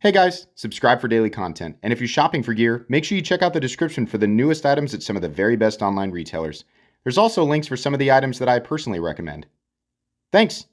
Hey guys, subscribe for daily content. And if you're shopping for gear, make sure you check out the description for the newest items at some of the very best online retailers. There's also links for some of the items that I personally recommend. Thanks!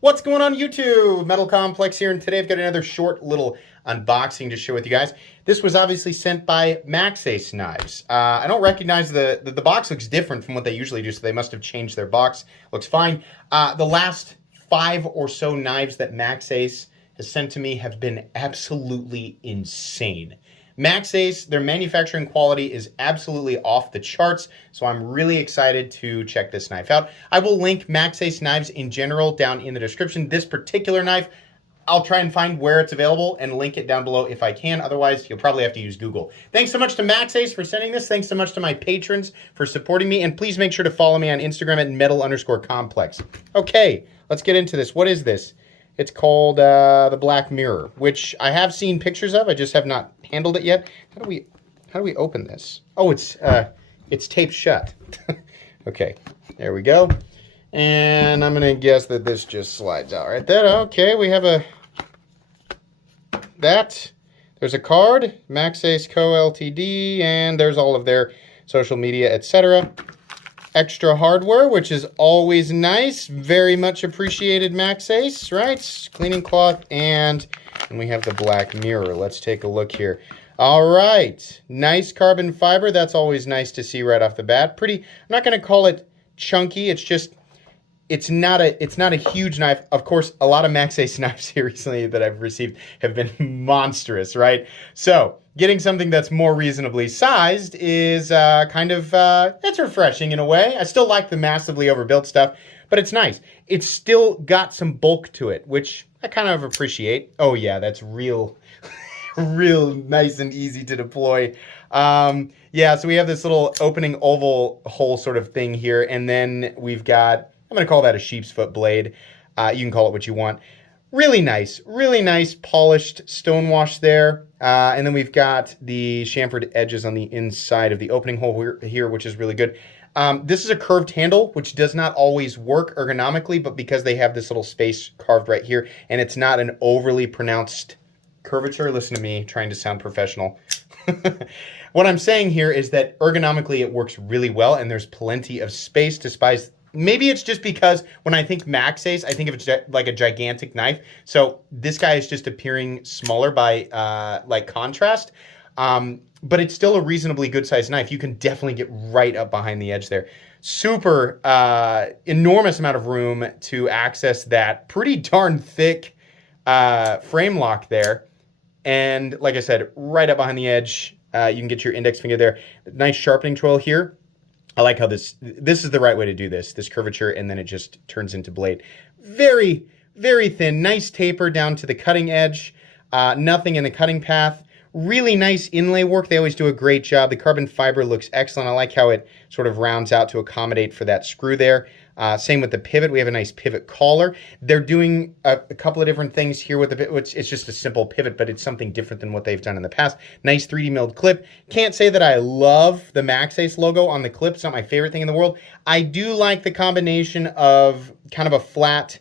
What's going on YouTube? Metal Complex here, and today I've got another short little unboxing to share with you guys. This was obviously sent by Maxace Knives. I don't recognize the box looks different from what they usually do, so they must have changed their box. Looks fine. The last 5 or so knives that Maxace has sent to me have been absolutely insane. Maxace, their manufacturing quality is absolutely off the charts, so I'm really excited to check this knife out. I will link Maxace knives in general down in the description. This particular knife, I'll try and find where it's available and link it down below if I can. Otherwise, you'll probably have to use Google. Thanks so much to Maxace for sending this. Thanks so much to my patrons for supporting me. And please make sure to follow me on Instagram at metal_complex. Okay, let's get into this. What is this? It's called the Black Mirror, which I have seen pictures of. I just have not handled it yet. How do we open this? Oh, it's taped shut. Okay, there we go. And I'm gonna guess that this just slides out right there. Okay, we have there's a card, Maxace Co. Ltd., and there's all of their social media, etc. Extra hardware, which is always nice. Very much appreciated, Maxace, right? Cleaning cloth, and we have the Black Mirror. Let's take a look here. All right, nice carbon fiber. That's always nice to see right off the bat. I'm not going to call it chunky. It's not a huge knife. Of course, a lot of Maxace knives here recently that I've received have been monstrous, right? So getting something that's more reasonably sized is it's refreshing in a way. I still like the massively overbuilt stuff, but it's nice. It's still got some bulk to it, which I kind of appreciate. Oh yeah, that's real nice and easy to deploy. Yeah, so we have this little opening oval hole sort of thing here, and then we've got, I'm going to call that a sheep's foot blade. You can call it what you want. Really nice polished stonewash there. And then we've got the chamfered edges on the inside of the opening hole here, which is really good. This is a curved handle, which does not always work ergonomically, but because they have this little space carved right here, and it's not an overly pronounced curvature. Listen to me trying to sound professional. What I'm saying here is that ergonomically it works really well, and there's plenty of space despite. Maybe it's just because when I think Maxace, I think of it like a gigantic knife. So this guy is just appearing smaller by like contrast. But it's still a reasonably good sized knife. You can definitely get right up behind the edge there. Super enormous amount of room to access that pretty darn thick frame lock there. And like I said, right up behind the edge, you can get your index finger there. Nice sharpening tool here. I like how this is the right way to do this curvature, and then it just turns into blade. Very, very thin, nice taper down to the cutting edge, nothing in the cutting path. Really nice inlay work. They always do a great job. The carbon fiber looks excellent. I like how it sort of rounds out to accommodate for that screw there. Same with the pivot. We have a nice pivot collar. They're doing a couple of different things here with the pivot. It's just a simple pivot, but it's something different than what they've done in the past. Nice 3D milled clip. Can't say that I love the Maxace logo on the clip. It's not my favorite thing in the world. I do like the combination of kind of a flat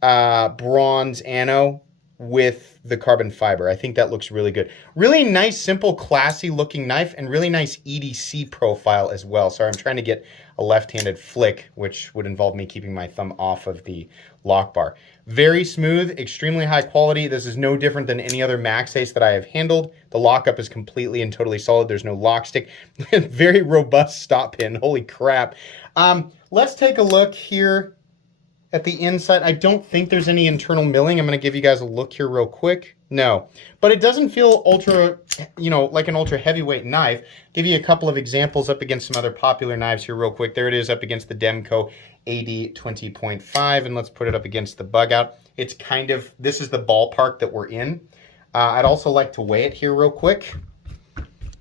bronze ano with the carbon fiber. I think that looks really good. Really nice, simple, classy looking knife, and really nice EDC profile as well. Sorry, I'm trying to get a left-handed flick, which would involve me keeping my thumb off of the lock bar. Very smooth, extremely high quality. This is no different than any other Maxace that I have handled. The lockup is completely and totally solid. There's no lock stick. Very robust stop pin. Holy crap. Let's take a look here at the inside. I don't think there's any internal milling. I'm going to give you guys a look here real quick. No, but it doesn't feel ultra, like an ultra heavyweight knife. Give you a couple of examples up against some other popular knives here real quick. There it is up against the Demco AD 20.5, and let's put it up against the Bug Out. It's kind of, this is the ballpark that we're in. I'd also like to weigh it here real quick.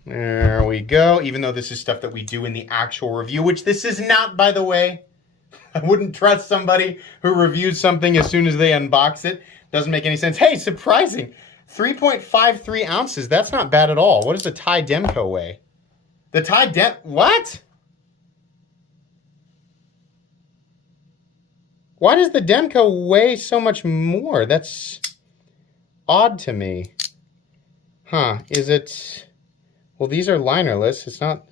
There we go. Even though this is stuff that we do in the actual review, which this is not, by the way. I wouldn't trust somebody who reviews something as soon as they unbox it. Doesn't make any sense. Hey, surprising. 3.53 ounces. That's not bad at all. What does the Thai Demco weigh? The Thai what? Why does the Demco weigh so much more? That's odd to me. Huh, is it... Well, these are linerless. It's not...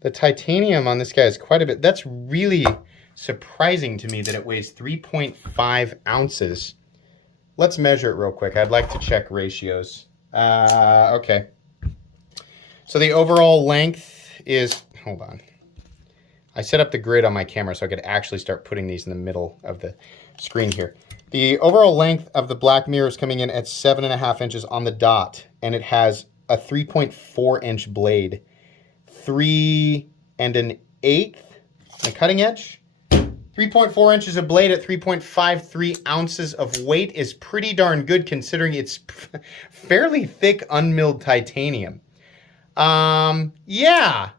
The titanium on this guy is quite a bit. That's really surprising to me that it weighs 3.5 ounces. Let's measure it real quick. I'd like to check ratios. Okay. So the overall length is... Hold on. I set up the grid on my camera so I could actually start putting these in the middle of the screen here. The overall length of the black mirror is coming in at 7.5 inches on the dot, and it has a 3.4 inch blade. 3 1/8 the cutting edge. 3.4 inches of blade at 3.53 ounces of weight is pretty darn good considering it's fairly thick unmilled titanium. Yeah,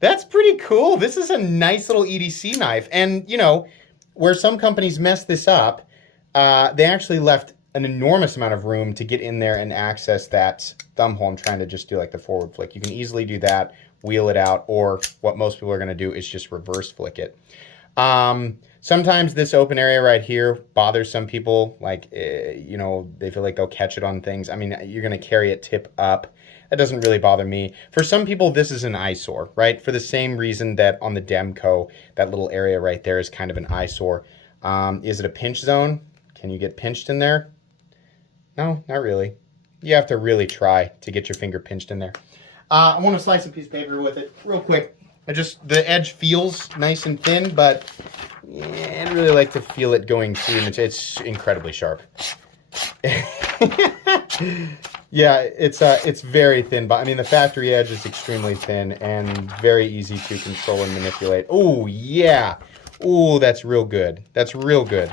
that's pretty cool. This is a nice little EDC knife. And, you know, where some companies mess this up, they actually left an enormous amount of room to get in there and access that thumb hole. I'm trying to just do like the forward flick. You can easily do that, wheel it out, or what most people are going to do is just reverse flick it. Sometimes this open area right here bothers some people. Like, you know, they feel like they'll catch it on things. I mean, you're going to carry it tip up. That doesn't really bother me. For some people, this is an eyesore, right? For the same reason that on the Demco, that little area right there is kind of an eyesore. Is it a pinch zone? Can you get pinched in there? No, not really. You have to really try to get your finger pinched in there. I want to slice a piece of paper with it real quick. The edge feels nice and thin, but I'd really like to feel it going through. It's incredibly sharp. Yeah, it's very thin, but I mean the factory edge is extremely thin and very easy to control and manipulate. Oh yeah, oh that's real good. That's real good.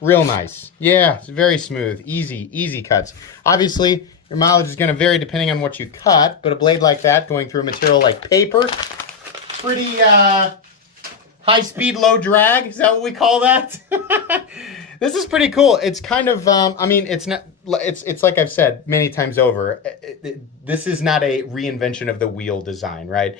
Real nice. Yeah, it's very smooth, easy cuts. Obviously, your mileage is going to vary depending on what you cut, but a blade like that going through a material like paper, pretty high speed, low drag. Is that what we call that? This is pretty cool. It's kind of, I mean, it's not, it's like I've said many times over, this is not a reinvention of the wheel design, right?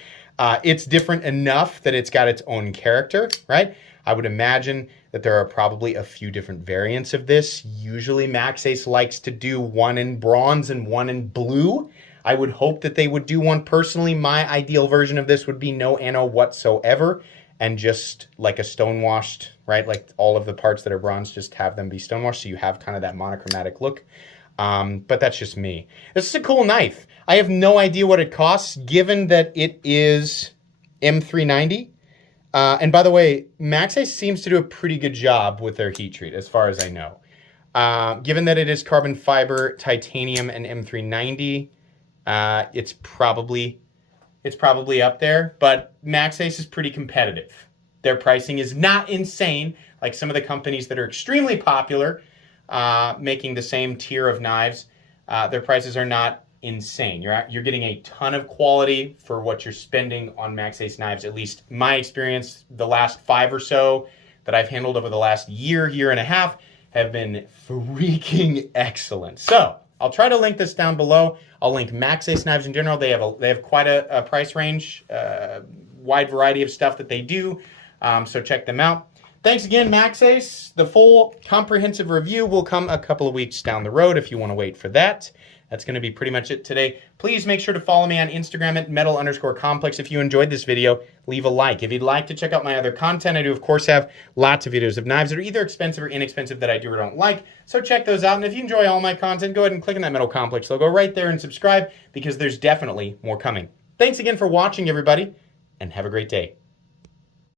It's different enough that it's got its own character, right? I would imagine that there are probably a few different variants of this. Usually Maxace likes to do one in bronze and one in blue. I would hope that they would do one personally. My ideal version of this would be no anno whatsoever and just like a stonewashed, right? Like all of the parts that are bronze, just have them be stonewashed so you have kind of that monochromatic look. But that's just me. This is a cool knife. I have no idea what it costs given that it is M390. And by the way, Maxace seems to do a pretty good job with their heat treat, as far as I know. Given that it is carbon fiber, titanium, and M390, it's probably up there. But Maxace is pretty competitive. Their pricing is not insane, like some of the companies that are extremely popular, making the same tier of knives. Their prices are not insane. You're getting a ton of quality for what you're spending on Maxace knives. At least my experience, the last 5 or so that I've handled over the last year and a half have been freaking excellent. So I'll try to link this down below. I'll link Maxace knives in general. They have quite a price range, wide variety of stuff that they do. So check them out. Thanks again, Maxace. The full comprehensive review will come a couple of weeks down the road if you want to wait for that. That's going to be pretty much it today. Please make sure to follow me on Instagram at metal_complex. If you enjoyed this video, leave a like. If you'd like to check out my other content, I do, of course, have lots of videos of knives that are either expensive or inexpensive that I do or don't like. So check those out. And if you enjoy all my content, go ahead and click on that Metal Complex logo right there and subscribe because there's definitely more coming. Thanks again for watching, everybody, and have a great day.